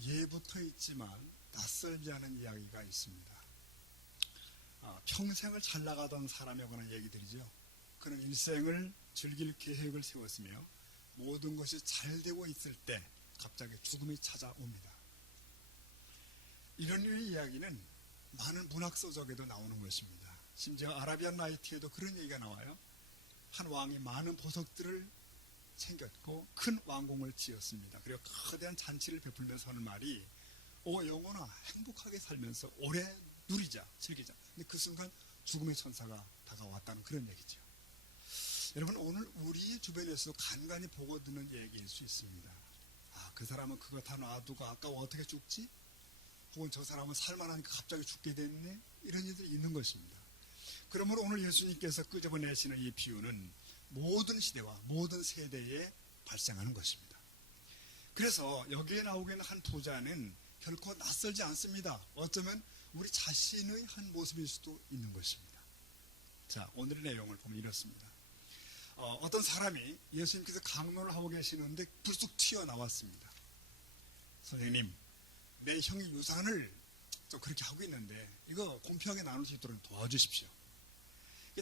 예부터 있지만 낯설지 않은 이야기가 있습니다. 평생을 잘 나가던 사람에 관한 얘기들이죠. 그는 일생을 즐길 계획을 세웠으며 모든 것이 잘 되고 있을 때 갑자기 죽음이 찾아옵니다. 이런 류의 이야기는 많은 문학 서적에도 나오는 것입니다. 심지어 아라비안 나이트에도 그런 얘기가 나와요. 한 왕이 많은 보석들을 챙겼고 큰 왕궁을 지었습니다. 그리고 거대한 잔치를 베풀면서 하는 말이 오 영혼아 행복하게 살면서 오래 누리자 즐기자. 근데 그 순간 죽음의 천사가 다가왔다는 그런 얘기죠. 여러분 오늘 우리 주변에서 간간히 보고 듣는 얘기일 수 있습니다. 그 사람은 그거 다 놔두고 아까워 어떻게 죽지? 혹은 저 사람은 살만하니까 갑자기 죽게 됐네? 이런 일들이 있는 것입니다. 그러므로 오늘 예수님께서 끄집어내시는 이 비유는 모든 시대와 모든 세대에 발생하는 것입니다. 그래서 여기에 나오고 있는 한 부자는 결코 낯설지 않습니다. 어쩌면 우리 자신의 한 모습일 수도 있는 것입니다. 자, 오늘의 내용을 보면 이렇습니다. 어떤 사람이 예수님께서 강론을 하고 계시는데 불쑥 튀어나왔습니다. 선생님, 내 형이 유산을 좀 그렇게 하고 있는데 이거 공평하게 나눌 수 있도록 도와주십시오.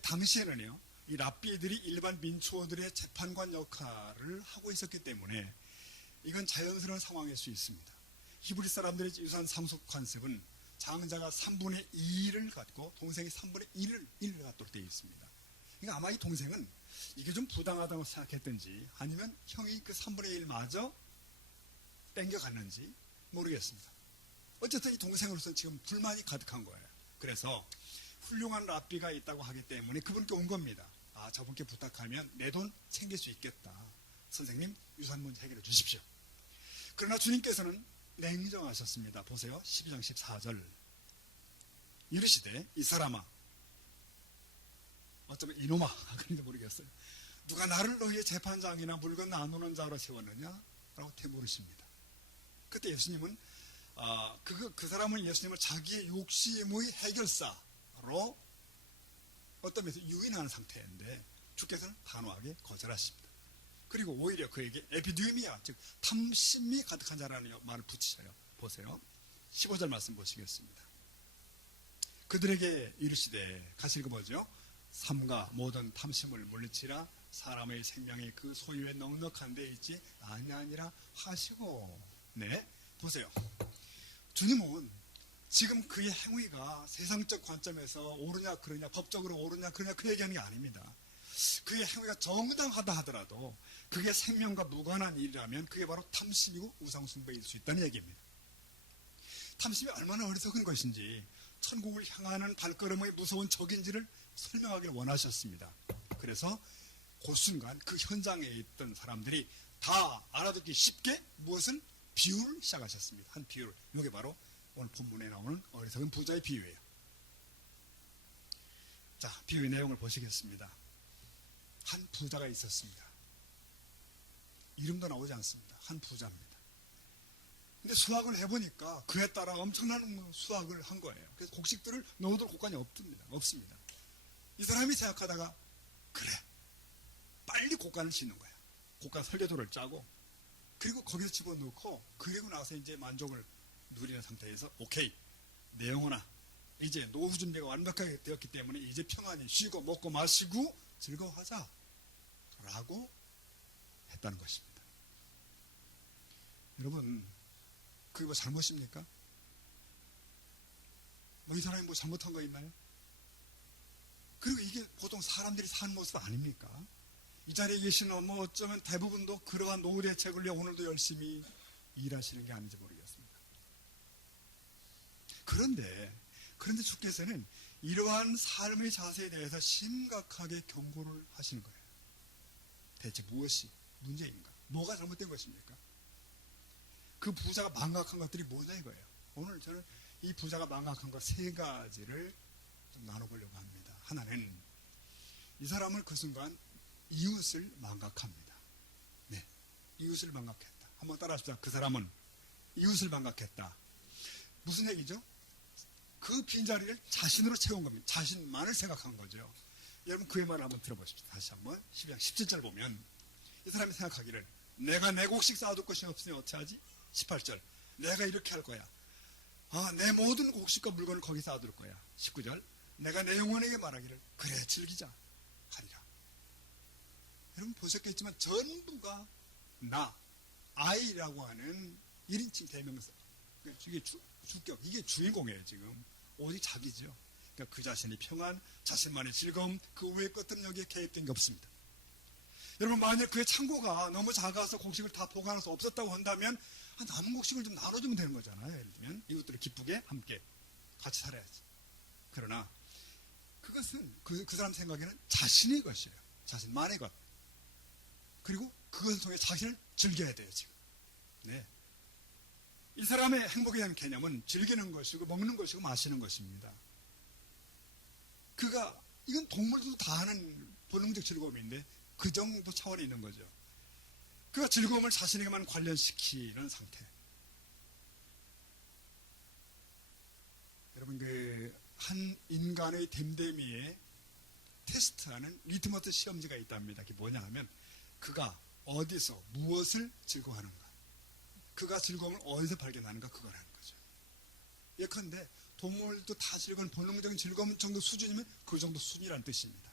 당시에는요, 이 랍비들이 일반 민초들의 재판관 역할을 하고 있었기 때문에 이건 자연스러운 상황일 수 있습니다. 히브리 사람들의 유산 상속 관습은 장자가 3분의 2를 갖고 동생이 3분의 1을 갖도록 되어 있습니다. 그러니까 아마 이 동생은 이게 좀 부당하다고 생각했든지 아니면 형이 그 3분의 1마저 땡겨갔는지 모르겠습니다. 어쨌든 이 동생으로서는 지금 불만이 가득한 거예요. 그래서 훌륭한 랍비가 있다고 하기 때문에 그분께 온 겁니다. 저분께 부탁하면 내 돈 챙길 수 있겠다. 선생님 유산 문제 해결해 주십시오. 그러나 주님께서는 냉정하셨습니다. 보세요. 12장 14절 이르시되 이 사람아 어쩌면 이놈아 그런지 모르겠어요. 누가 나를 너희의 재판장이나 물건 나누는 자로 세웠느냐? 라고 되물으십니다. 그때 예수님은 그 사람은 예수님을 자기의 욕심의 해결사로 어떤 면에서 유인하는 상태인데 주께서는 단호하게 거절하십니다. 그리고 오히려 그에게 에피디미아 즉 탐심이 가득한 자라는 말을 붙이셔요. 보세요. 15절 말씀 보시겠습니다. 그들에게 이르시되 같이 읽어보죠. 삼가 모든 탐심을 물리치라 사람의 생명이 그 소유에 넉넉한 데 있지 아니하니라 하시고. 네, 보세요. 주님은 지금 그의 행위가 세상적 관점에서 옳으냐 그러냐 법적으로 옳으냐 그러냐 그 얘기하는 게 아닙니다. 그의 행위가 정당하다 하더라도 그게 생명과 무관한 일이라면 그게 바로 탐심이고 우상숭배일 수 있다는 얘기입니다. 탐심이 얼마나 어리석은 것인지 천국을 향하는 발걸음의 무서운 적인지를 설명하기를 원하셨습니다. 그래서 그 순간 그 현장에 있던 사람들이 다 알아듣기 쉽게 무엇을 비유를 시작하셨습니다. 한 비유를. 이게 바로 오늘 본문에 나오는 어리석은 부자의 비유예요. 자, 비유의 내용을 보시겠습니다. 한 부자가 있었습니다. 이름도 나오지 않습니다. 한 부자입니다. 근데 수확을 해보니까 그에 따라 엄청난 수확을 한 거예요. 그래서 곡식들을 넣어둘 곳간이 없습니다. 이 사람이 생각하다가 그래 빨리 곡간을 짓는 거야. 곡간 설계도를 짜고 그리고 거기서 집어넣고 그리고 나서 이제 만족을 누리는 상태에서 오케이 내 영혼아 이제 노후 준비가 완벽하게 되었기 때문에 이제 평안히 쉬고 먹고 마시고 즐거워하자 라고 했다는 것입니다. 여러분 그게 뭐 잘못입니까? 이 사람이 뭐 잘못한 거 있나요? 그리고 이게 보통 사람들이 사는 모습 아닙니까? 이 자리에 계시는 뭐 어쩌면 대부분도 그러한 노후 대책을 위해 오늘도 열심히 일하시는 게 아닌지 모르겠습니다. 그런데 주께서는 이러한 삶의 자세에 대해서 심각하게 경고를 하시는 거예요. 대체 무엇이 문제인가? 뭐가 잘못된 것입니까? 그 부자가 망각한 것들이 뭐냐 이거예요. 오늘 저는 이 부자가 망각한 것 세 가지를 좀 나눠보려고 합니다. 하나는 이 사람은 그 순간 이웃을 망각합니다. 네, 이웃을 망각했다. 한번 따라합시다. 그 사람은 이웃을 망각했다. 무슨 얘기죠? 그 빈자리를 자신으로 채운 겁니다. 자신만을 생각한 거죠. 여러분 그의 말을 한번 들어보십시오. 다시 한번 12장 17절 보면 이 사람이 생각하기를 내가 내 곡식 쌓아둘 것이 없으니 어찌하지? 18절 내가 이렇게 할 거야. 내 모든 곡식과 물건을 거기서 놔둘 거야. 19절. 내가 내 영혼에게 말하기를 그래 즐기자 하리라. 여러분 보셨겠지만 전부가 나, I라고 하는 1인칭 대명사. 이게 주격, 이게 주인공이에요 지금. 오직 자기죠. 그러니까 그 자신의 평안, 자신만의 즐거움, 그 외의 것들은 여기에 개입된 게 없습니다. 여러분 만약 그의 창고가 너무 작아서 곡식을 다 보관해서 없었다고 한다면 남은 곡식을 좀 나눠주면 되는 거잖아요. 예를 들면 이것들을 기쁘게 함께 같이 살아야지. 그러나 그것은 그 사람 생각에는 자신의 것이에요. 자신만의 것. 그리고 그것을 통해 자신을 즐겨야 돼요 지금. 네. 이 사람의 행복에 대한 개념은 즐기는 것이고 먹는 것이고 마시는 것입니다. 이건 동물들도 다 하는 본능적 즐거움인데 그 정도 차원에 있는 거죠. 그가 즐거움을 자신에게만 관련시키는 상태. 여러분 한 인간의 됨됨이에 테스트하는 리트머스 시험지가 있답니다. 그게 뭐냐 하면 그가 어디서 무엇을 즐거워하는가, 그가 즐거움을 어디서 발견하는가, 그거라는 거죠. 예컨대 동물도 다 즐거운 본능적인 즐거움 정도 수준이면 그 정도 수준이라는 뜻입니다.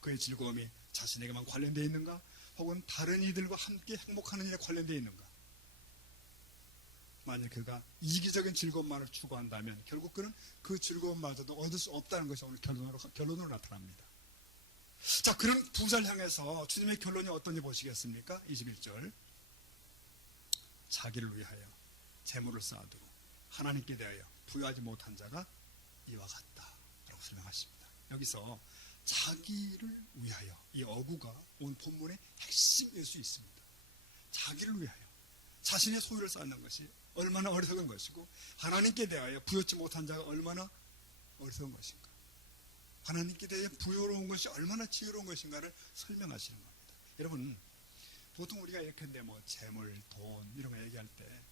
그의 즐거움이 자신에게만 관련되어 있는가, 혹은 다른 이들과 함께 행복하는 일에 관련되어 있는가. 만약 그가 이기적인 즐거움만을 추구한다면 결국 그는 그 즐거움마저도 얻을 수 없다는 것이 오늘 결론으로 나타납니다. 자, 그런 부자를 향해서 주님의 결론이 어떤지 보시겠습니까? 21절. 자기를 위하여 재물을 쌓아두고 하나님께 대하여 부여하지 못한 자가 이와 같다 라고 설명하십니다. 여기서 자기를 위하여, 이 어구가 오늘 본문의 핵심일 수 있습니다. 자기를 위하여 자신의 소유를 쌓는 것이 얼마나 어리석은 것이고 하나님께 대하여 부여치 못한 자가 얼마나 어리석은 것인가, 하나님께 대해 부여로운 것이 얼마나 지혜로운 것인가를 설명하시는 겁니다. 여러분 보통 우리가 이렇게 재물, 돈 이런 거 얘기할 때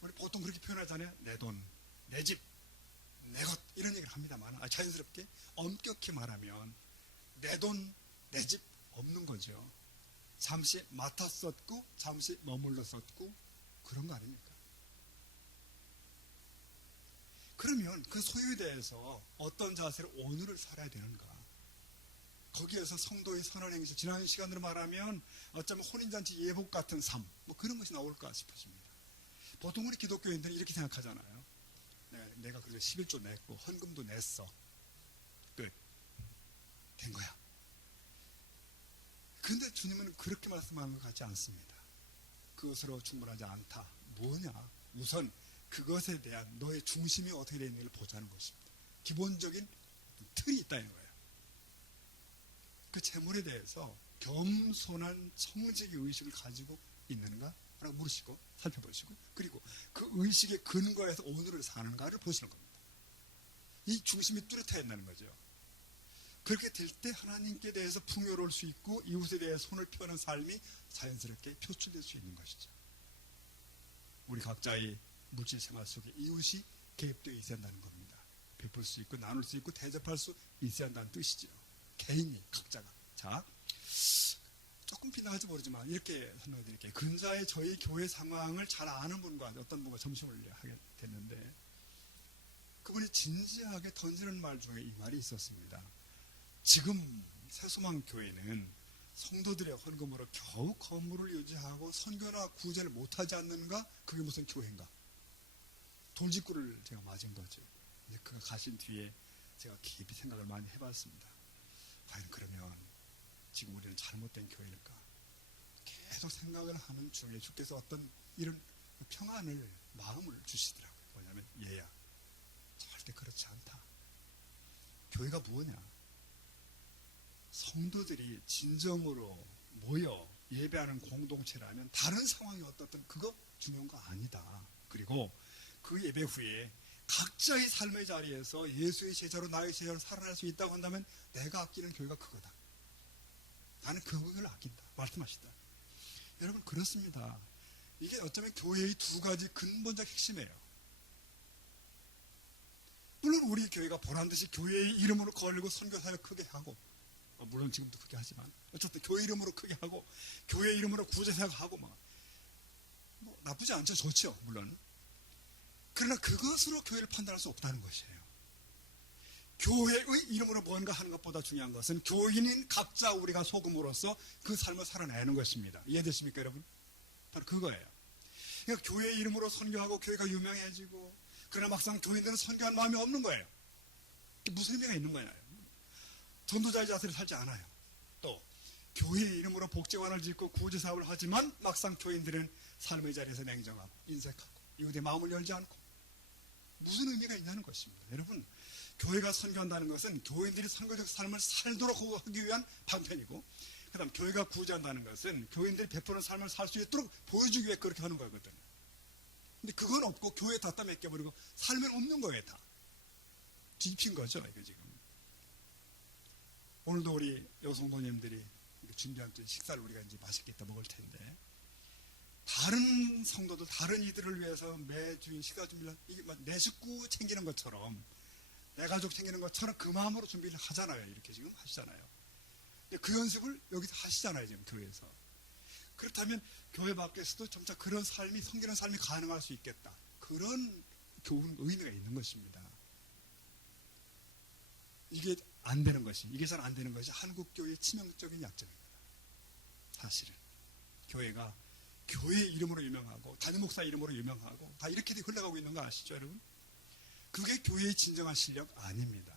우리 보통 그렇게 표현하잖아요. 내 돈, 내 집, 내 것 이런 얘기를 합니다만 자연스럽게 엄격히 말하면 내 돈, 내 집 없는 거죠. 잠시 맡아 썼고 잠시 머물러 썼고 그런 거 아닙니까? 그러면 그 소유에 대해서 어떤 자세로 오늘을 살아야 되는가? 거기에서 성도의 선한 행실, 지난 시간으로 말하면 어쩌면 혼인잔치 예복 같은 삶, 그런 것이 나올까 싶어집니다. 보통 우리 기독교인들은 이렇게 생각하잖아요. 내가 그래서 11조 냈고 헌금도 냈어. 끝. 된 거야. 그런데 주님은 그렇게 말씀하는 것 같지 않습니다. 그것으로 충분하지 않다. 뭐냐? 우선 그것에 대한 너의 중심이 어떻게 되어 있는지를 보자는 것입니다. 기본적인 틀이 있다는 거예요. 그 재물에 대해서 겸손한 청지기 의식을 가지고 있는가? 라고 물으시고 살펴보시고, 그리고 그 의식의 근거에서 오늘을 사는가를 보시는 겁니다. 이 중심이 뚜렷해야 한다는 거죠. 그렇게 될 때 하나님께 대해서 풍요로울 수 있고 이웃에 대해 손을 펴는 삶이 자연스럽게 표출될 수 있는 것이죠. 우리 각자의 물질 생활 속에 이웃이 개입되어 있어야 한다는 겁니다. 베풀 수 있고 나눌 수 있고 대접할 수 있어야 한다는 뜻이죠. 개인이, 각자가. 자, 조금 빗나갈지 모르지만 이렇게 설명드릴게요. 근사에 저희 교회 상황을 잘 아는 분과 어떤 분과 점심을 하게 됐는데 그분이 진지하게 던지는 말 중에 이 말이 있었습니다. 지금 새소망 교회는 성도들의 헌금으로 겨우 건물을 유지하고 선교나 구제를 못하지 않는가? 그게 무슨 교회인가? 돌직구를 제가 맞은 거죠. 그가 가신 뒤에 제가 깊이 생각을 많이 해봤습니다. 과연 그러면 지금 우리는 잘못된 교회일까? 계속 생각을 하는 중에 주께서 어떤 이런 평안을, 마음을 주시더라고요. 뭐냐면 얘야, 절대 그렇지 않다. 교회가 뭐냐? 성도들이 진정으로 모여 예배하는 공동체라면 다른 상황이 어떻든 그거 중요한 거 아니다. 그리고 그 예배 후에 각자의 삶의 자리에서 예수의 제자로 나의 제자로 살아날 수 있다고 한다면 내가 아끼는 교회가 그거다. 나는 그걸 아낀다. 말씀하시다. 여러분 그렇습니다. 이게 어쩌면 교회의 두 가지 근본적 핵심이에요. 물론 우리 교회가 보란듯이 교회의 이름으로 걸고 선교사역 크게 하고, 물론 지금도 크게 하지만 어쨌든 교회 이름으로 크게 하고 교회 이름으로 구제사역하고 나쁘지 않죠. 좋죠. 물론. 그러나 그것으로 교회를 판단할 수 없다는 것이에요. 교회의 이름으로 뭔가 하는 것보다 중요한 것은 교인인 각자 우리가 소금으로서 그 삶을 살아내는 것입니다. 이해되십니까, 여러분? 바로 그거예요. 그러니까 교회 이름으로 선교하고 교회가 유명해지고, 그러나 막상 교인들은 선교한 마음이 없는 거예요. 무슨 의미가 있는 거냐요. 전도자의 자세를 살지 않아요. 또 교회 이름으로 복지관을 짓고 구제사업을 하지만 막상 교인들은 삶의 자리에서 냉정하고 인색하고 이웃의 마음을 열지 않고, 무슨 의미가 있냐는 것입니다. 여러분, 교회가 선교한다는 것은 교인들이 선교적 삶을 살도록 하기 위한 방편이고, 그 다음 교회가 구제한다는 것은 교인들이 베푸는 삶을 살 수 있도록 보여주기 위해 그렇게 하는 거거든요. 근데 그건 없고 교회에 닫다 맡겨버리고 살면 없는 거예요. 다 뒤집힌 거죠, 이거 지금. 오늘도 우리 여성도님들이 준비한 식사를 우리가 이제 맛있게 이따 먹을 텐데, 다른 성도들, 다른 이들을 위해서 매주 식사 준비를, 이게 내 식구 챙기는 것처럼, 내 가족 챙기는 것처럼 그 마음으로 준비를 하잖아요. 이렇게 지금 하시잖아요. 근데 그 연습을 여기서 하시잖아요, 지금 교회에서. 그렇다면 교회 밖에서도 점차 그런 삶이, 섬기는 삶이 가능할 수 있겠다. 그런 교훈, 의미가 있는 것입니다. 이게 안 되는 것이, 이게 잘 안 되는 것이 한국 교회의 치명적인 약점입니다. 사실은 교회가 교회 이름으로 유명하고 담임 목사 이름으로 유명하고 다 이렇게 흘러가고 있는 거 아시죠, 여러분? 그게 교회의 진정한 실력 아닙니다.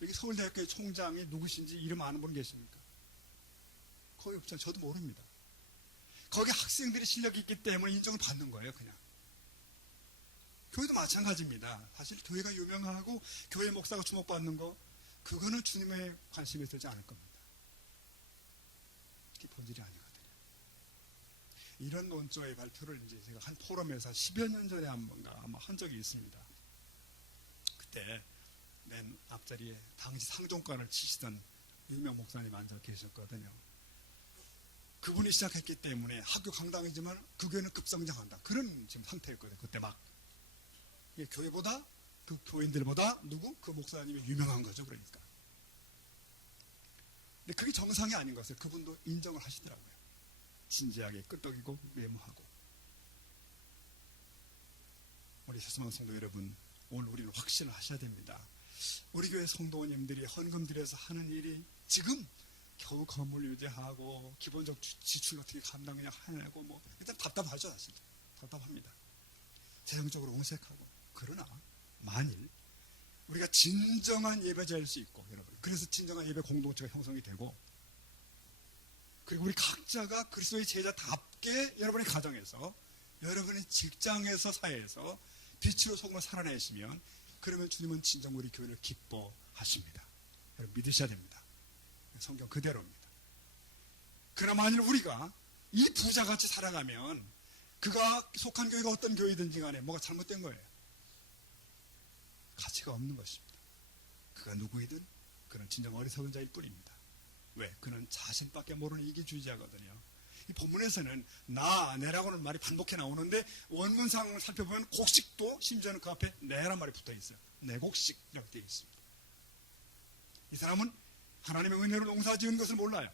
여기 서울대학교의 총장이 누구신지 이름 아는 분 계십니까? 거의 없잖아요. 저도 모릅니다. 거기 학생들이 실력이 있기 때문에 인정을 받는 거예요, 그냥. 교회도 마찬가지입니다. 사실 교회가 유명하고 교회 목사가 주목받는 거, 그거는 주님의 관심이 들지 않을 겁니다. 그게 본질이 아니거든요. 이런 논조의 발표를 이제 제가 한 포럼에서 10여 년 전에 아마 한 적이 있습니다. 그때 맨 앞자리에 당시 상종관을 치시던 유명 목사님 앉아 계셨거든요. 그분이 시작했기 때문에 학교 강당이지만 그 교회는 급성장한다. 그런 지금 상태였거든요. 그때 막. 교회보다, 그 교인들보다 그 목사님이 유명한 거죠. 그러니까. 근데 그게 정상이 아닌 것을 그분도 인정을 하시더라고요. 진지하게 끄떡이고 메모하고. 우리 세수망 성도 여러분, 오늘 우리는 확신을 하셔야 됩니다. 우리 교회 성도님들이 헌금 들여서 하는 일이 지금 겨우 건물 유지하고 기본적 지출 같은 게 감당 그냥 해내고, 뭐 일단 답답하죠. 사실 답답합니다. 재정적으로 어색하고. 그러나 만일 우리가 진정한 예배자일 수 있고, 여러분, 그래서 진정한 예배 공동체가 형성이 되고, 그리고 우리 각자가 그리스도의 제자답게 여러분의 가정에서, 여러분의 직장에서, 사회에서 빛으로 소금을 살아내시면, 그러면 주님은 진정 우리 교회를 기뻐하십니다. 여러분 믿으셔야 됩니다. 성경 그대로입니다. 그러나 만일 우리가 이 부자같이 살아가면 그가 속한 교회가 어떤 교회든지 간에 뭐가 잘못된 거예요. 가치가 없는 것입니다. 그가 누구이든 그는 진정 어리석은 자일 뿐입니다. 왜? 그는 자신밖에 모르는 이기주의자거든요. 이 본문에서는 내라고는 말이 반복해 나오는데, 원문상을 살펴보면 곡식도 심지어는 그 앞에 내란 말이 붙어 있어요. 내곡식이라고 되어 있습니다. 이 사람은 하나님의 은혜로 농사 지은 것을 몰라요.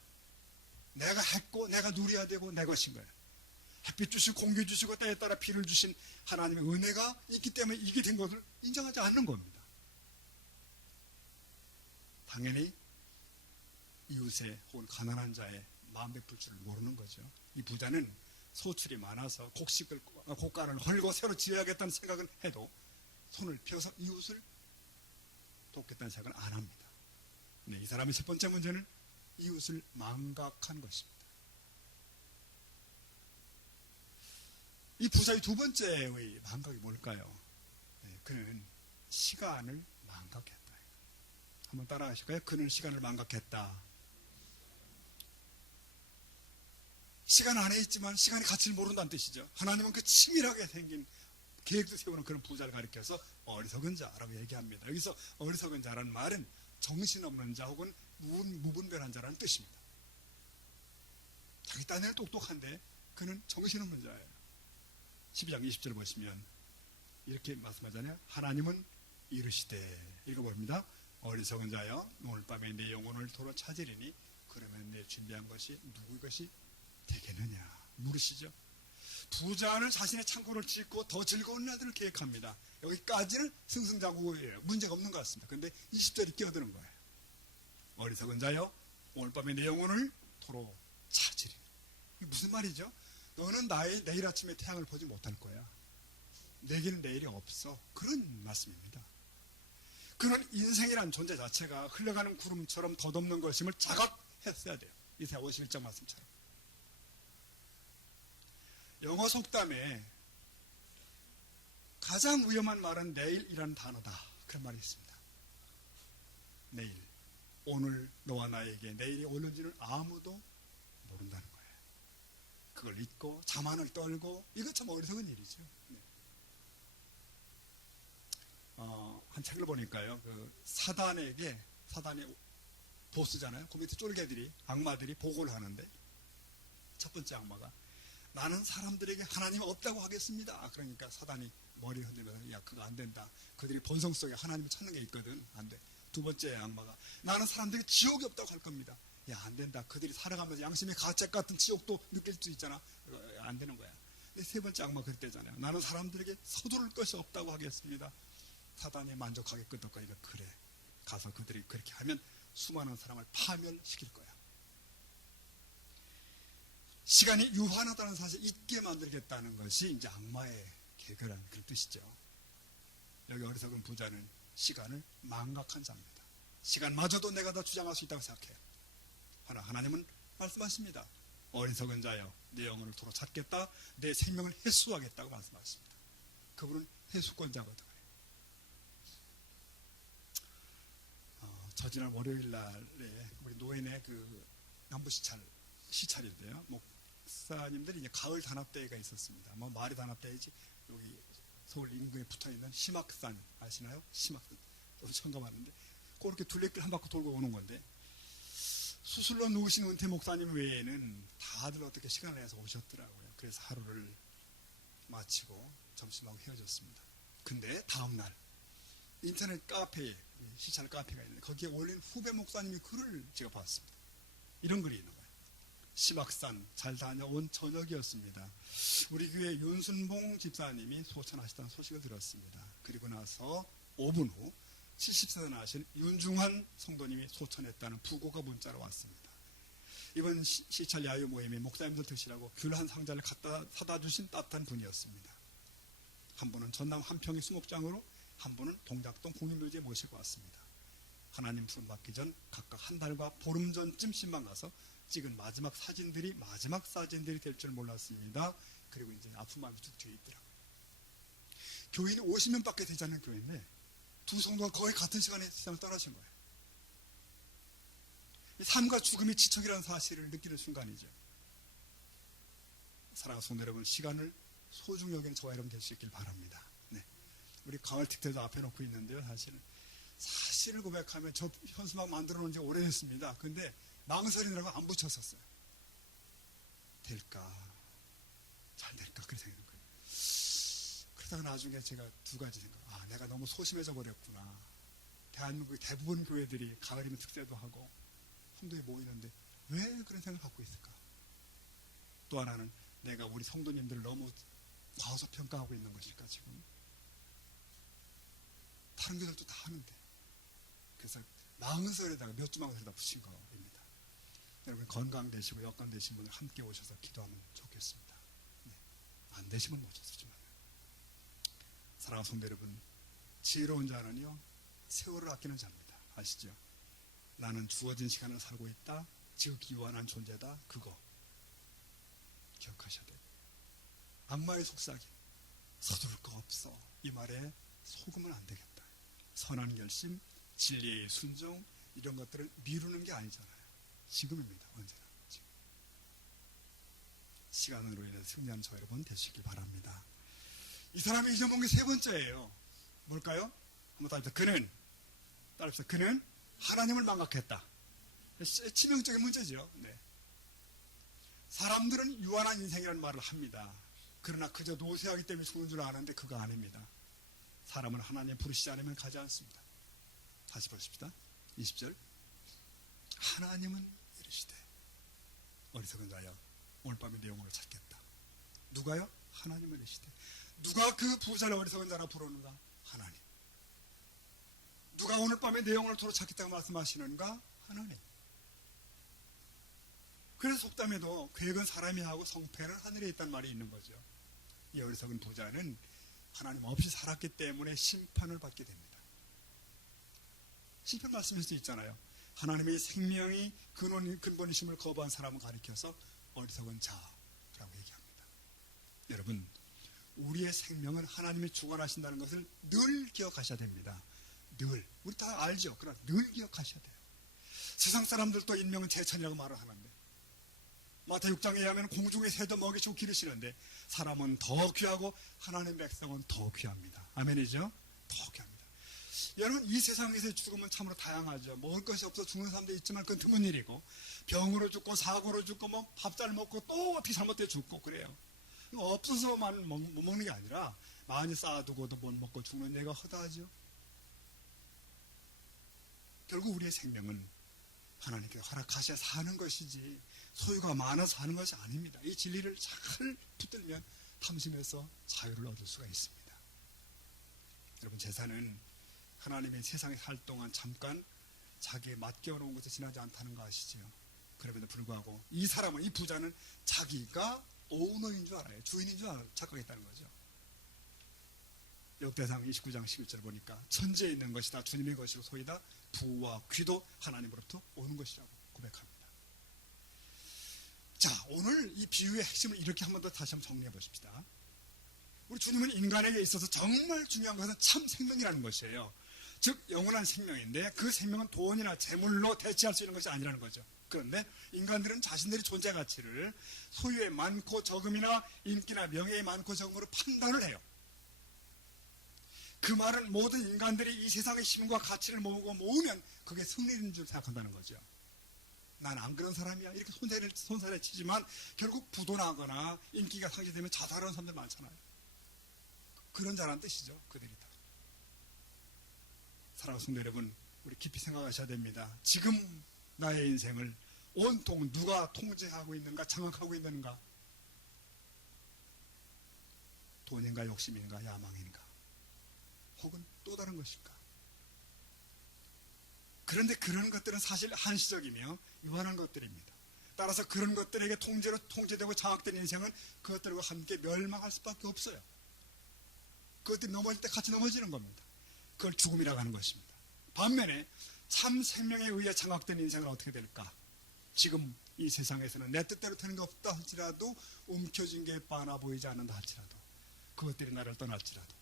내가 했고 내가 누려야 되고 내 것인 거예요. 햇빛 주시고 공기 주시고 때에 따라 비를 주신 하나님의 은혜가 있기 때문에 이게 된 것을 인정하지 않는 겁니다. 당연히 이웃의 혹은 가난한 자의 마음 베풀 줄을 모르는 거죠. 이 부자는 소출이 많아서 곡간을 헐고 새로 지어야겠다는 생각을 해도 손을 펴서 이웃을 돕겠다는 생각을 안 합니다. 네, 이 사람의 첫 번째 문제는 이웃을 망각한 것입니다. 이 부자의 두 번째의 망각이 뭘까요? 네, 그는 시간을 망각했다. 한번 따라 하실까요? 그는 시간을 망각했다. 시간 안에 있지만 시간의 가치를 모른다는 뜻이죠. 하나님은 그 치밀하게 생긴 계획도 세우는 그런 부자를 가리켜서 어리석은 자라고 얘기합니다. 여기서 어리석은 자라는 말은 정신없는 자 혹은 무분별한 자라는 뜻입니다. 자기 딴에는 똑똑한데 그는 정신없는 자예요. 12장 20절 보시면 이렇게 말씀하잖아요. 하나님은 이르시되, 읽어봅니다. 어리석은 자여, 오늘 밤에 내 영혼을 도로 찾으리니 그러면 내 준비한 것이 누구의 것이 되겠느냐 물으시죠. 부자는 자신의 창고를 짓고 더 즐거운 날들을 계획합니다. 여기까지는 승승장구예요. 문제가 없는 것 같습니다. 그런데 20절이 끼어드는 거예요. 어리석은 자여, 오늘 밤에 내 영혼을 도로 찾으리. 이게 무슨 말이죠? 너는 나의 내일 아침에 태양을 보지 못할 거야. 내게는 내일이 없어. 그런 말씀입니다. 그런 인생이란 존재 자체가 흘러가는 구름처럼 덧없는 것임을 자각했어야 돼요. 이사야 51장 말씀처럼. 영어 속담에 가장 위험한 말은 내일이라는 단어다. 그런 말이 있습니다. 내일. 오늘 너와 나에게 내일이 오는지는 아무도 모른다는 거예요. 그걸 잊고 자만을 떨고 이것 참 어리석은 일이죠. 네. 한 책을 보니까요. 사단이 보스잖아요. 그 밑에 쫄개들이 악마들이 보고를 하는데 첫 번째 악마가 나는 사람들에게 하나님 없다고 하겠습니다. 그러니까 사단이 머리 흔들면서 야 그거 안 된다. 그들이 본성 속에 하나님을 찾는 게 있거든. 안 돼. 두 번째 악마가 나는 사람들이 지옥이 없다고 할 겁니다. 야 안 된다. 그들이 살아가면서 양심의 가책 같은 지옥도 느낄 수 있잖아. 안 되는 거야. 세 번째 악마 그랬대잖아요. 나는 사람들에게 서두를 것이 없다고 하겠습니다. 사단이 만족하게 끄덕거리니까 그래. 가서 그들이 그렇게 하면 수많은 사람을 파멸시킬 거야. 시간이 유한하다는 사실을 잊게 만들겠다는 것이 이제 악마의 계획이라는 그런 뜻이죠. 여기 어리석은 부자는 시간을 망각한 자입니다. 시간마저도 내가 다 주장할 수 있다고 생각해요. 그러나 하나님은 말씀하십니다. 어리석은 자여 내 영혼을 도로 찾겠다. 내 생명을 해수하겠다고 말씀하십니다. 그분은 해수권자거든요. 저지난 월요일 날에 우리 노인의 남부 시찰인데요. 목사님들이 이제 가을 단합대회가 있었습니다. 말이 단합대회지 여기 서울 인근에 붙어 있는 심악산 아시나요? 심악산. 저도 처음 가봤는데 그렇게 둘레길 한 바퀴 돌고 오는 건데 수술로 누우신 은퇴 목사님 외에는 다들 어떻게 시간을 내서 오셨더라고요. 그래서 하루를 마치고 점심하고 헤어졌습니다. 근데 다음날 인터넷 카페에 시찰 카페가 있는데 거기에 올린 후배 목사님의 글을 제가 봤습니다. 이런 글이 있는 거예요. 시박산 잘 다녀온 저녁이었습니다. 우리 교회 윤순봉 집사님이 소천하시다는 소식을 들었습니다. 그리고 나서 5분 후 70세 나신 윤중환 성도님이 소천했다는 부고가 문자로 왔습니다. 이번 시찰 야유 모임에 목사님들 드시라고 귤 한 상자를 갖다 사다 주신 따뜻한 분이었습니다. 한 분은 전남 한평의 수목장으로 한 분은 동작동 공인묘지에 모시고 왔습니다. 하나님 부름 받기 전 각각 한 달과 보름 전쯤 신방 가서 찍은 마지막 사진들이 될 줄 몰랐습니다. 그리고 이제 아픈 마음이 쭉 뒤에 있더라고요. 교인이 50명밖에 되지 않는 교회인데 두 성도가 거의 같은 시간에 세상을 떠나신 거예요. 삶과 죽음이 지척이라는 사실을 느끼는 순간이죠. 사랑하는 성도 여러분, 시간을 소중히 여기는 저와 여러분 될 수 있길 바랍니다. 네. 우리 가을 특대도 앞에 놓고 있는데요. 사실을 고백하면 저 현수막 만들어 놓은 지 오래됐습니다. 근데 망설이느라고 안 붙였었어요. 될까? 잘 될까? 그렇게 생각한 거예요. 그러다가 나중에 제가 두 가지 생각. 내가 너무 소심해져 버렸구나. 대한민국의 대부분 교회들이 가을이면 특대도 하고 성도에 모이는데 왜 그런 생각을 갖고 있을까? 또 하나는 내가 우리 성도님들을 너무 과소평가하고 있는 것일까 지금? 다른 교회들도 다 하는데. 그래서 망설에다가 몇 주 망설에다 붙인 거입니다. 여러분 건강 되시고 여건 되신 분들 함께 오셔서 기도하면 좋겠습니다. 네. 안 되시면 못 오셨지만. 사랑하는 성도 여러분, 지혜로운 자는요 세월을 아끼는 자입니다. 아시죠? 나는 주어진 시간을 살고 있다. 지극히 유한한 존재다. 그거 기억하셔야 돼요. 악마의 속삭임, 서두를 거 없어. 이 말에 속으면 안 되겠다. 선한 결심, 진리의 순종, 이런 것들을 미루는 게 아니잖아요. 지금입니다. 언제나. 지금. 시간으로 인해서 승리하는 저 여러분 되시길 바랍니다. 이 사람이 잊어먹은 게 세 번째예요. 뭘까요? 한번 따라합시다. 그는 하나님을 망각했다. 치명적인 문제죠. 네. 사람들은 유한한 인생이라는 말을 합니다. 그러나 그저 노쇠하기 때문에 죽는 줄 아는데 그거 아닙니다. 사람을 하나님 부르시지 않으면 가지 않습니다. 다시 보십시다. 20절. 하나님은 이르시되 어리석은 자여 오늘 밤에 내 영혼을 찾겠다. 누가요? 하나님을 내시되. 누가 그 부자를 어리석은 자라 부르는가? 하나님. 누가 오늘 밤에 내 영혼을 도로 찾겠다고 말씀하시는가? 하나님. 그래서 속담에도 계획은 사람이 하고 성패는 하늘에 있다는 말이 있는 거죠. 이 어리석은 부자는 하나님 없이 살았기 때문에 심판을 받게 됩니다. 시편 말씀에서 있잖아요. 하나님의 생명이 근본이심을 거부한 사람을 가리켜서 어리석은 자라고 얘기합니다. 여러분, 우리의 생명은 하나님이 주관하신다는 것을 늘 기억하셔야 됩니다. 늘. 우리 다 알죠. 그러나 늘 기억하셔야 돼요. 세상 사람들도 인명은 제천이라고 말을 하는데, 마태 6장에 의하면 공중의 새도 먹이시고 기르시는데 사람은 더 귀하고 하나님의 백성은 더 귀합니다. 아멘이죠? 더 귀합니다. 여러분, 이 세상에서의 죽음은 참으로 다양하죠. 먹을 것이 없어 죽는 사람도 있지만 그건 드문 일이고, 병으로 죽고 사고로 죽고 뭐 밥 잘 먹고 또 어떻게 잘못돼 죽고 그래요. 없어서만 못 먹는 게 아니라 많이 쌓아두고도 못 먹고 죽는 얘가 허다하죠. 결국 우리의 생명은 하나님께서 허락하셔야 사는 것이지 소유가 많아서 사는 것이 아닙니다. 이 진리를 잘 붙들면 탐심에서 자유를 얻을 수가 있습니다. 여러분, 재산은 하나님의 세상에 살 동안 잠깐 자기의 맡겨놓은 것에 지나지 않다는 거 아시죠? 그럼에도 불구하고 이 사람은, 이 부자는 자기가 오너인 줄 알아요. 주인인 줄 착각했다는 거죠. 역대상 29장 11절 보니까 천지에 있는 것이 다 주님의 것이고 소이다 부와 귀도 하나님으로부터 오는 것이라고 고백합니다. 자, 오늘 이 비유의 핵심을 이렇게 한 번 더 다시 한번 정리해 보십시다. 우리 주님은 인간에게 있어서 정말 중요한 것은 참 생명이라는 것이에요. 즉 영원한 생명인데 그 생명은 돈이나 재물로 대체할 수 있는 것이 아니라는 거죠. 그런데 인간들은 자신들의 존재 가치를 소유의 많고 적음이나 인기나 명예의 많고 적음으로 판단을 해요. 그 말은 모든 인간들이 이 세상의 힘과 가치를 모으면 그게 승리인 줄 생각한다는 거죠. 난 안 그런 사람이야 이렇게 손살에 치지만 결국 부도나거나 인기가 상실되면 자살하는 사람들 많잖아요. 그런 자라는 뜻이죠. 그들이 다. 사랑하는 성도 여러분, 우리 깊이 생각하셔야 됩니다. 지금 나의 인생을 온통 누가 통제하고 있는가, 장악하고 있는가? 돈인가, 욕심인가, 야망인가? 혹은 또 다른 것일까? 그런데 그런 것들은 사실 한시적이며 유한한 것들입니다. 따라서 그런 것들에게 통제되고 장악된 인생은 그것들과 함께 멸망할 수밖에 없어요. 그것들이 넘어질 때 같이 넘어지는 겁니다. 그걸 죽음이라고 하는 것입니다. 반면에 참 생명에 의해 장악된 인생은 어떻게 될까? 지금 이 세상에서는 내 뜻대로 되는 게 없다 할지라도, 움켜쥔 게 뻔하 보이지 않는다 할지라도, 그것들이 나를 떠날지라도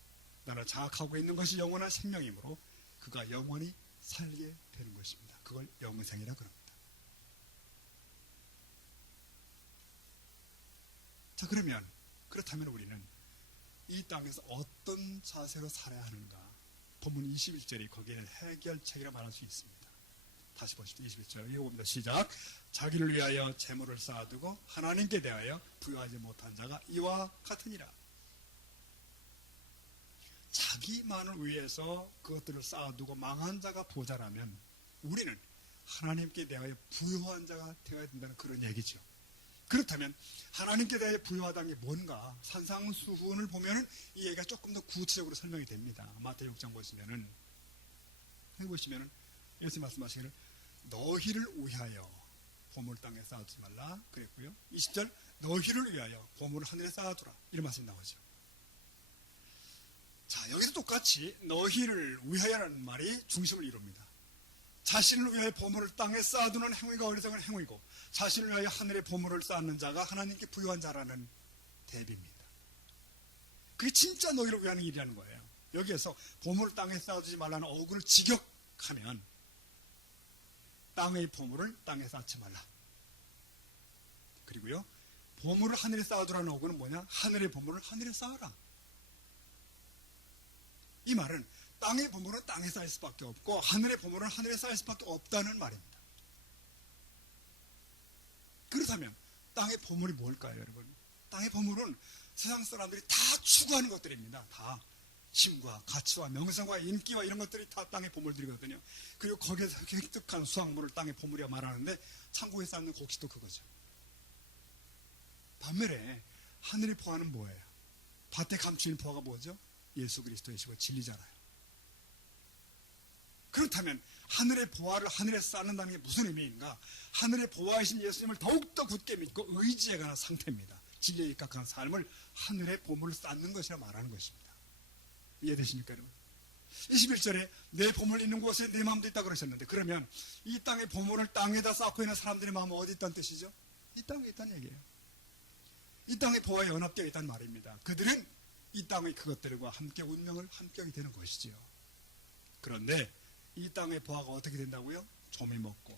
나를 장악하고 있는 것이 영원한 생명이므로 그가 영원히 살게 되는 것입니다. 그걸 영생이라고 합니다. 자, 그렇다면 우리는 이 땅에서 어떤 자세로 살아야 하는가? 본문 21절이 거기에는 해결책이라 말할 수 있습니다. 다시 보십시오. 21절 읽어봅니다. 시작. 자기를 위하여 재물을 쌓아두고 하나님께 대하여 부여하지 못한 자가 이와 같으니라. 자기만을 위해서 그것들을 쌓아두고 망한 자가 부자라면 우리는 하나님께 대하여 부유한 자가 되어야 된다는 그런 얘기죠. 그렇다면 하나님께 대하여 부유하다는 게 뭔가? 산상수훈을 보면 이 얘기가 조금 더 구체적으로 설명이 됩니다. 마태 6장 보시면은 예수님 말씀하시기를 너희를 위하여 보물 땅에 쌓아두지 말라 그랬고요. 20절 너희를 위하여 보물을 하늘에 쌓아두라 이런 말씀이 나오죠. 자, 여기서 똑같이 너희를 위하여라는 말이 중심을 이룹니다. 자신을 위하여 보물을 땅에 쌓아두는 행위가 어리석은 행위고 자신을 위하여 하늘에 보물을 쌓는 자가 하나님께 부유한 자라는 대비입니다. 그게 진짜 너희를 위하는 일이라는 거예요. 여기에서 보물을 땅에 쌓아두지 말라는 어구를 직역하면 땅의 보물을 땅에 쌓지 말라. 그리고요, 보물을 하늘에 쌓아두라는 어구는 뭐냐? 하늘의 보물을 하늘에 쌓아라. 이 말은 땅의 보물은 땅에 쌓일 수밖에 없고 하늘의 보물은 하늘에 쌓일 수밖에 없다는 말입니다. 그렇다면 땅의 보물이 뭘까요, 여러분? 땅의 보물은 세상 사람들이 다 추구하는 것들입니다. 다 힘과 가치와 명성과 인기와 이런 것들이 다 땅의 보물들이거든요. 그리고 거기에서 획득한 수확물을 땅의 보물이라 말하는데 천국에 쌓는 곡식도 그거죠. 반면에 하늘의 보화는 뭐예요? 밭에 감추인 보화가 뭐죠? 예수 그리스도이시고 진리잖아요. 그렇다면 하늘의 보화를 하늘에 쌓는다는 게 무슨 의미인가? 하늘의 보화이신 예수님을 더욱더 굳게 믿고 의지해가는 상태입니다. 진리에 입각한 삶을 하늘의 보물을 쌓는 것이라 말하는 것입니다. 이해되십니까 여러분? 21절에 내 보물 있는 곳에 내 마음도 있다 그러셨는데, 그러면 이 땅의 보물을 땅에다 쌓고 있는 사람들의 마음은 어디 있다는 뜻이죠? 이 땅에 있다는 얘기예요. 이 땅의 보화에 연합되어 있다는 말입니다. 그들은 이 땅의 그것들과 함께 운명을 함께하게 되는 것이지요. 그런데 이 땅의 보화가 어떻게 된다고요? 조미 먹고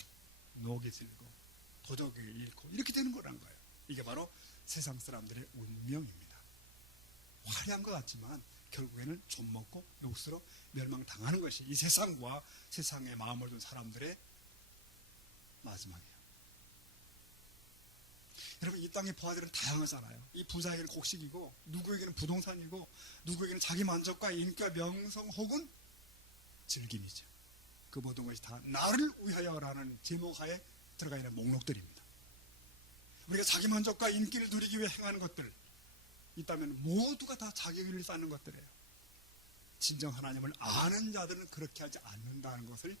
녹이 들고 도적이 잃고 이렇게 되는 거란 거예요. 이게 바로 세상 사람들의 운명입니다. 화려한 것 같지만 결국에는 좀 먹고 욕스로 멸망당하는 것이 이 세상과 세상에 마음을 둔 사람들의 마지막이에요. 여러분, 이 땅의 보화들은 다양하잖아요. 이 부자에게는 곡식이고, 누구에게는 부동산이고, 누구에게는 자기 만족과 인기와 명성 혹은 즐김이죠. 그 모든 것이 다 나를 위하여라는 제목하에 들어가 있는 목록들입니다. 우리가 자기 만족과 인기를 누리기 위해 행하는 것들 있다면 모두가 다 자기 의를 쌓는 것들이에요. 진정 하나님을 아는 자들은 그렇게 하지 않는다는 것을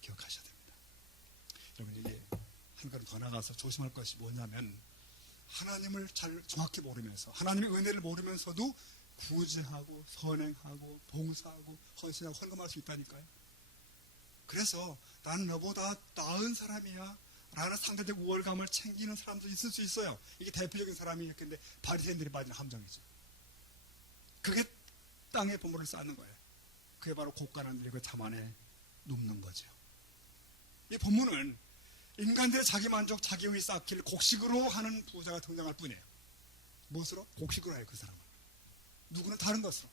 기억하셔야 됩니다. 여러분, 이게 한 걸음 더 나가서 조심할 것이 뭐냐면, 하나님을 잘 정확히 모르면서, 하나님의 은혜를 모르면서도 구제하고 선행하고 봉사하고 헌신하고 헌금할 수 있다니까요. 그래서 나는 너보다 나은 사람이야 라는 상대적 우월감을 챙기는 사람도 있을 수 있어요. 이게 대표적인 사람이었는데 바리새인들이 빠진 함정이죠. 그게 땅의 보물을 쌓는 거예요. 그게 바로 고가는 들이고 자만에 눕는 거죠. 이 본문은 인간들의 자기 만족, 자기의 쌓기를 곡식으로 하는 부자가 등장할 뿐이에요. 무엇으로? 곡식으로 해요. 그 사람은. 누구는 다른 것으로.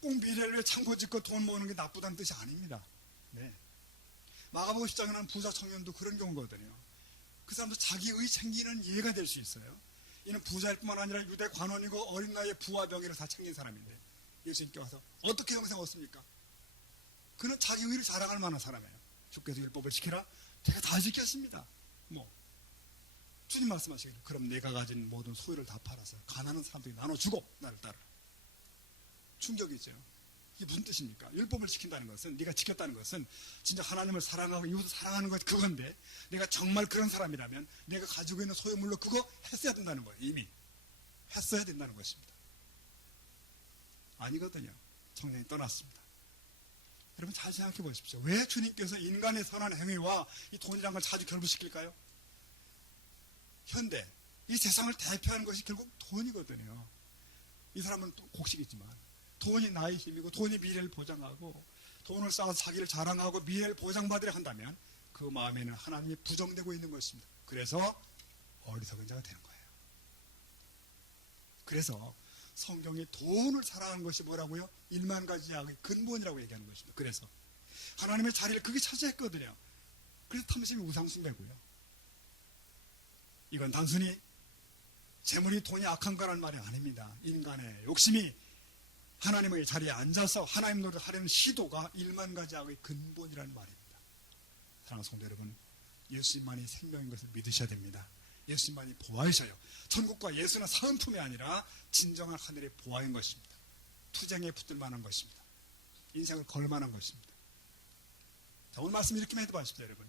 꼭 미래를 위해 창고 짓고 돈 모으는 게 나쁘다는 뜻이 아닙니다. 네. 마가복음 10장에 나온 부자 청년도 그런 경우거든요. 그 사람도 자기의 챙기는 예가 될 수 있어요. 이는 부자일 뿐만 아니라 유대 관원이고 어린 나이에 부와 명예를 다 챙긴 사람인데, 예수님께 와서 어떻게 영생 얻습니까? 그는 자기 의를 자랑할 만한 사람이에요. 주께서 율법을 지키라. 제가 다 지켰습니다. 주님 말씀하시기를, 그럼 내가 가진 모든 소유를 다 팔아서 가난한 사람들이 나눠주고 나를 따르라. 충격이죠. 이게 무슨 뜻입니까? 율법을 지킨다는 것은, 네가 지켰다는 것은 진짜 하나님을 사랑하고 이웃을 사랑하는 것, 그건데 내가 정말 그런 사람이라면 내가 가지고 있는 소유물로 그거 했어야 된다는 거예요. 이미 했어야 된다는 것입니다. 아니거든요. 청년이 떠났습니다. 여러분, 잘 생각해 보십시오. 왜 주님께서 인간의 선한 행위와 이 돈이란 걸 자주 결부시킬까요? 현대 이 세상을 대표하는 것이 결국 돈이거든요. 이 사람은 곡식이지만 돈이 나의 힘이고, 돈이 미래를 보장하고, 돈을 쌓아서 자기를 자랑하고 미래를 보장받으려 한다면 그 마음에는 하나님이 부정되고 있는 것입니다. 그래서 어리석은 자가 되는 거예요. 그래서 성경이 돈을 사랑하는 것이 뭐라고요? 1만 가지 악의 근본이라고 얘기하는 것입니다. 그래서 하나님의 자리를 그게 차지했거든요. 그래서 탐심이 우상숭배고요. 이건 단순히 재물이 돈이 악한 거라는 말이 아닙니다. 인간의 욕심이 하나님의 자리에 앉아서 하나님 노릇을 하려는 시도가 1만 가지 악의 근본이라는 말입니다. 사랑하는 성도 여러분, 예수님만이 생명인 것을 믿으셔야 됩니다. 예수님만이 보화이셔요. 천국과 예수는 사은품이 아니라 진정한 하늘의 보화인 것입니다. 투쟁에 붙들 만한 것입니다. 인생을 걸 만한 것입니다. 자, 오늘 말씀 이렇게만 해도 봐십시오, 여러분.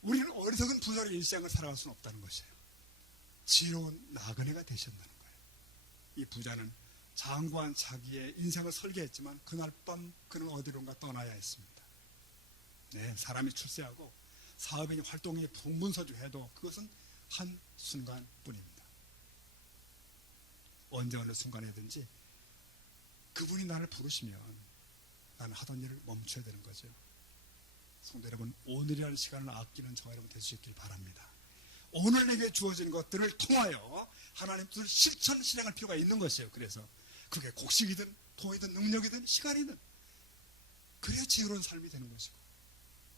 우리는 어리석은 부자로 일생을 살아갈 수는 없다는 것이에요. 지혜로운 나그네가 되셨다는 거예요. 이 부자는 장구한 자기의 인생을 설계했지만 그날 밤 그는 어디론가 떠나야 했습니다. 네, 사람이 출세하고 사업인이 활동이 풍문서주해도 그것은 한 순간뿐입니다. 언제 어느 순간이든지 그분이 나를 부르시면 나는 하던 일을 멈춰야 되는 거죠. 성도 여러분, 오늘이라는 시간을 아끼는 저와 여러분 되실 길 바랍니다. 오늘 내게 주어진 것들을 통하여 하나님 뜻을 실천할 필요가 있는 것이에요. 그래서 그게 곡식이든 돈이든 능력이든 시간이든, 그래야 지혜로운 삶이 되는 것이고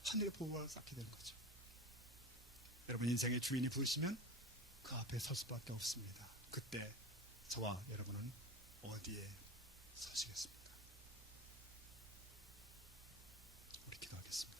하늘의 보호를 쌓게 되는 거죠. 여러분, 인생의 주인이 부르시면 그 앞에 설 수밖에 없습니다. 그때 저와 여러분은 어디에 서시겠습니까? 우리 기도하겠습니다.